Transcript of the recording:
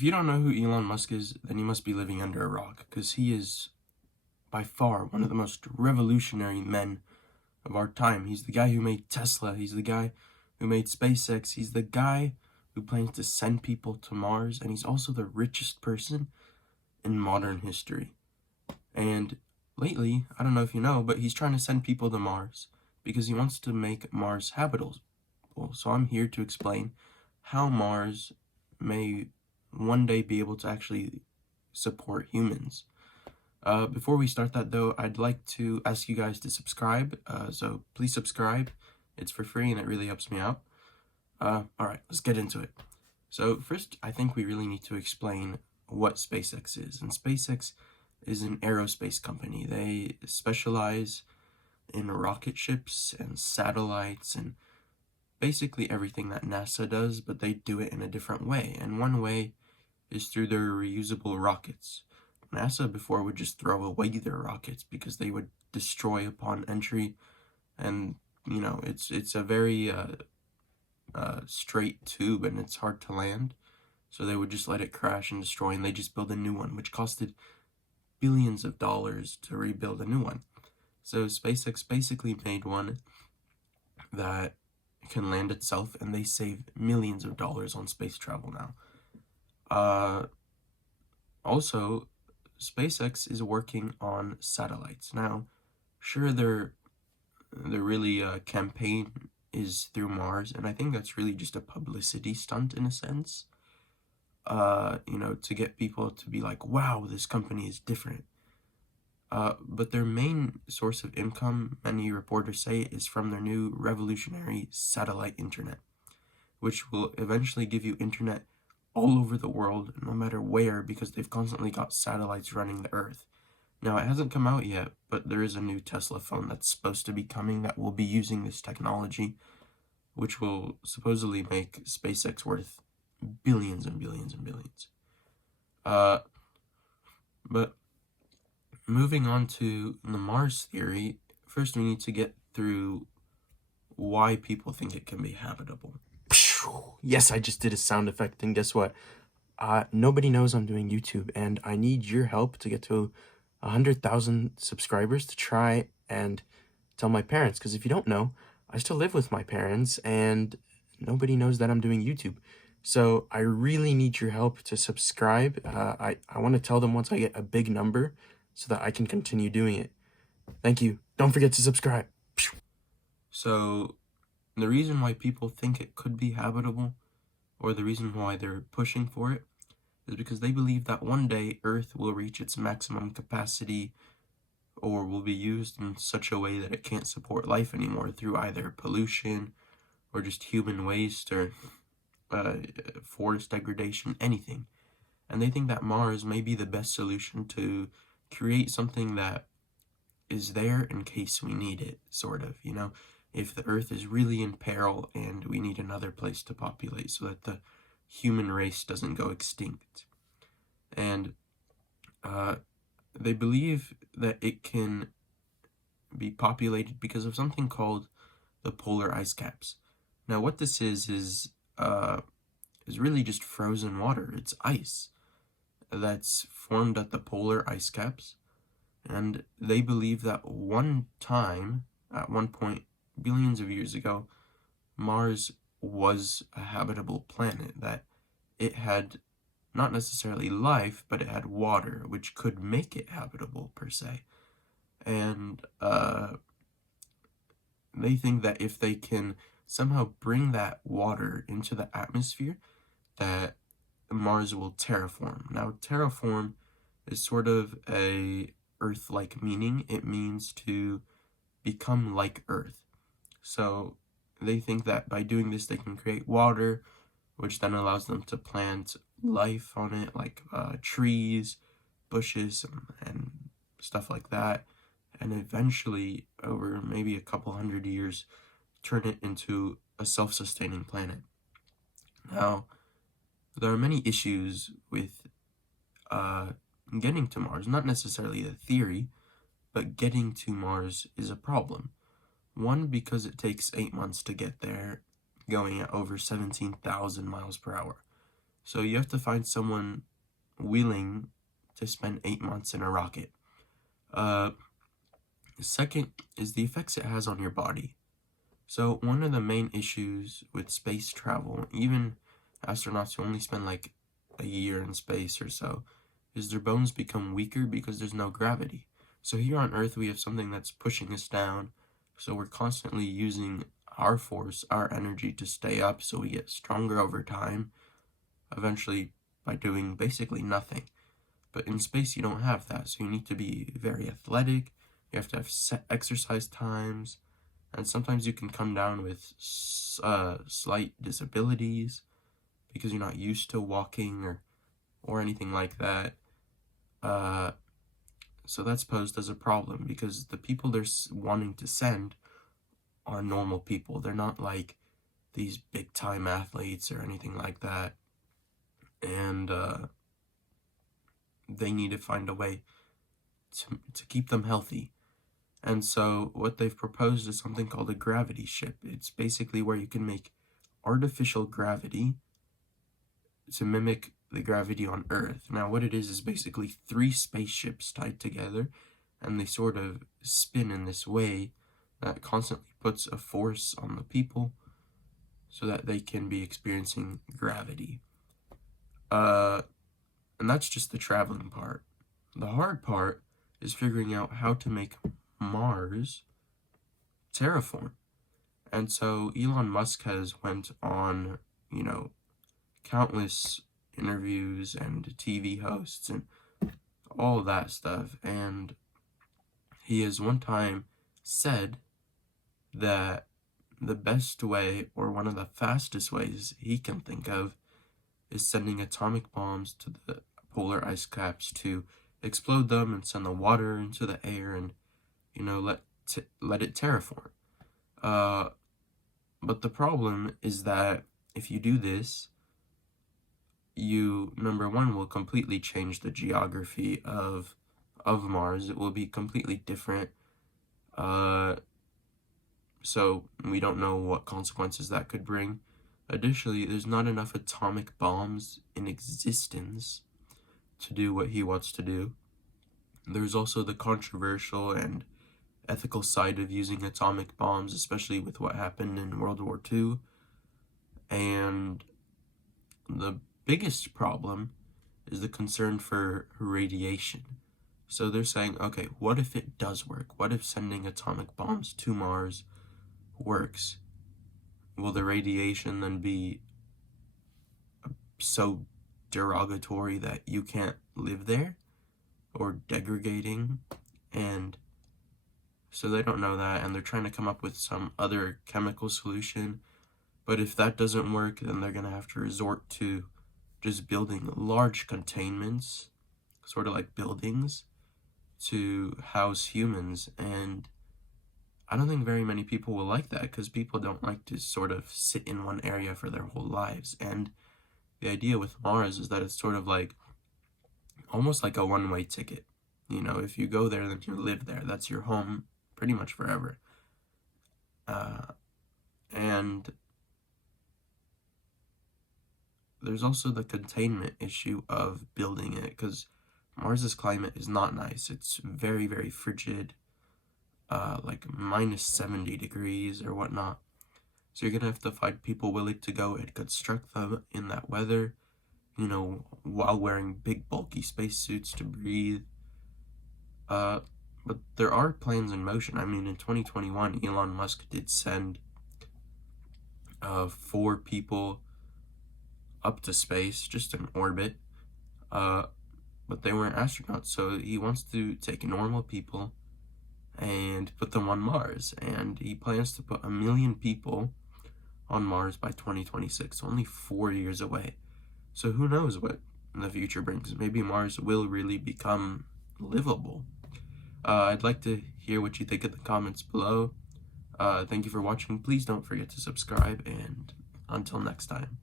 If you don't know who Elon Musk is, then you must be living under a rock, because he is by far one of the most revolutionary men of our time. He's the guy who made Tesla. He's the guy who made SpaceX. He's the guy who plans to send people to Mars, and he's also the richest person in modern history. And lately, I don't know if you know, but he's trying to send people to Mars because he wants to make Mars habitable. So I'm here to explain how Mars may one day be able to actually support humans. Before we start that though, I'd like to ask you guys to subscribe. So please subscribe. It's for free and it really helps me out. Alright, let's get into it. So first, I think we really need to explain what SpaceX is. And SpaceX is an aerospace company. They specialize in rocket ships and satellites and basically everything that NASA does, but they do it in a different way. And one way is through their reusable rockets. NASA before would just throw away their rockets because they would destroy upon entry, and you know it's a very straight tube and it's hard to land, so they would just let it crash and destroy, and they just build a new one, which costed billions of dollars to rebuild a new one. So SpaceX basically made one that can land itself, and they save millions of dollars on space travel now. Also, SpaceX is working on satellites. Now, sure, their really campaign is through Mars, and I think that's really just a publicity stunt in a sense. You know, to get people to be like, wow, this company is different. But their main source of income, many reporters say, is from their new revolutionary satellite internet, which will eventually give you internet all over the world, no matter where, because they've constantly got satellites running the Earth. Now, it hasn't come out yet, but there is a new Tesla phone that's supposed to be coming that will be using this technology, which will supposedly make SpaceX worth billions and billions and billions. But moving on to the Mars theory, first we need to get through why people think it can be habitable. Yes, I just did a sound effect, and guess what? Nobody knows I'm doing YouTube, and I need your help to get to 100,000 subscribers to try and tell my parents, because if you don't know, I still live with my parents, and nobody knows that I'm doing YouTube. So I really need your help to subscribe. I want to tell them once I get a big number so that I can continue doing it. Thank you. Don't forget to subscribe. So the reason why people think it could be habitable, or the reason why they're pushing for it, is because they believe that one day Earth will reach its maximum capacity, or will be used in such a way that it can't support life anymore through either pollution or just human waste or forest degradation, anything. And they think that Mars may be the best solution to create something that is there in case we need it, sort of, you know, if the Earth is really in peril and we need another place to populate so that the human race doesn't go extinct. And they believe that it can be populated because of something called the polar ice caps. Now, what this is really just frozen water. It's ice that's formed at the polar ice caps, and they believe that one time, at one point, billions of years ago, Mars was a habitable planet, that it had not necessarily life, but it had water, which could make it habitable, per se. And they think that if they can somehow bring that water into the atmosphere, that Mars will terraform. Now, terraform is sort of a Earth-like meaning. It means to become like Earth. So they think that by doing this, they can create water, which then allows them to plant life on it, like trees, bushes, and stuff like that. And eventually, over maybe a couple hundred years, turn it into a self-sustaining planet. Now, there are many issues with getting to Mars. Not necessarily the theory, but getting to Mars is a problem. One, because it takes 8 months to get there, going at over 17,000 miles per hour. So you have to find someone willing to spend 8 months in a rocket. Second is the effects it has on your body. So one of the main issues with space travel, even astronauts who only spend like a year in space or so, is their bones become weaker because there's no gravity. So here on Earth, we have something that's pushing us down. So we're constantly using our force, our energy to stay up, so we get stronger over time, eventually by doing basically nothing. But in space, you don't have that, so you need to be very athletic, you have to have set exercise times, and sometimes you can come down with slight disabilities because you're not used to walking or anything like that. So that's posed as a problem because the people they're wanting to send are normal people. They're not like these big time athletes or anything like that. And they need to find a way to keep them healthy. And so what they've proposed is something called a gravity ship. It's basically where you can make artificial gravity to mimic the gravity on Earth. Now what it is basically 3 spaceships tied together, and they sort of spin in this way that constantly puts a force on the people so that they can be experiencing gravity. And that's just the traveling part. The hard part is figuring out how to make Mars terraform. And so Elon Musk has went on, countless interviews and TV hosts and all that stuff. And he has one time said that the best way, or one of the fastest ways he can think of, is sending atomic bombs to the polar ice caps to explode them and send the water into the air and, let it terraform. But the problem is that if you do this, you, number one, will completely change the geography of Mars. It will be completely different. So we don't know what consequences that could bring. Additionally, there's not enough atomic bombs in existence to do what he wants to do. There's also the controversial and ethical side of using atomic bombs, especially with what happened in World War II. And the biggest problem is the concern for radiation. So they're saying, okay, what if it does work? What if sending atomic bombs to Mars works? Will the radiation then be so derogatory that you can't live there, or degrading? And so they don't know that, and they're trying to come up with some other chemical solution. But if that doesn't work, then they're gonna have to resort to just building large containments, sort of like buildings, to house humans. And I don't think very many people will like that, because people don't like to sort of sit in one area for their whole lives. And the idea with Mars is that it's sort of like, almost like a one-way ticket. If you go there, then you live there. That's your home pretty much forever. And there's also the containment issue of building it, because Mars's climate is not nice. It's very, very frigid, like minus 70 degrees or whatnot. So you're gonna have to find people willing to go and construct them in that weather, while wearing big bulky spacesuits to breathe. But there are plans in motion. I mean, in 2021, Elon Musk did send 4 people up to space, just in orbit. But they weren't astronauts, so he wants to take normal people and put them on Mars. And he plans to put 1 million people on Mars by 2026, only 4 years away. So who knows what the future brings. Maybe Mars will really become livable. I'd like to hear what you think in the comments below. Thank you for watching. Please don't forget to subscribe, and until next time.